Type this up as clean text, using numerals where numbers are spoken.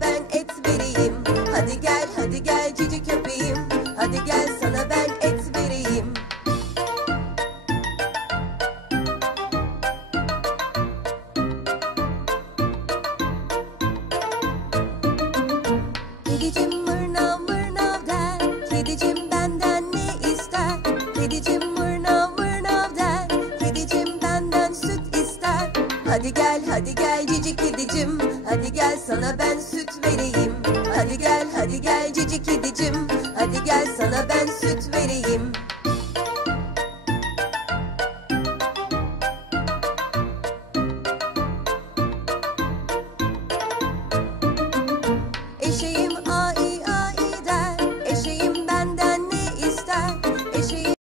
sana ben et vereyim. Hadi gel cici köpeğim. Hadi gel sana ben et vereyim. Kedicim mırnav mırnav der. Kedicim benden ne ister? Kedicim mırnav mırnav der. Kedicim benden süt ister. Hadi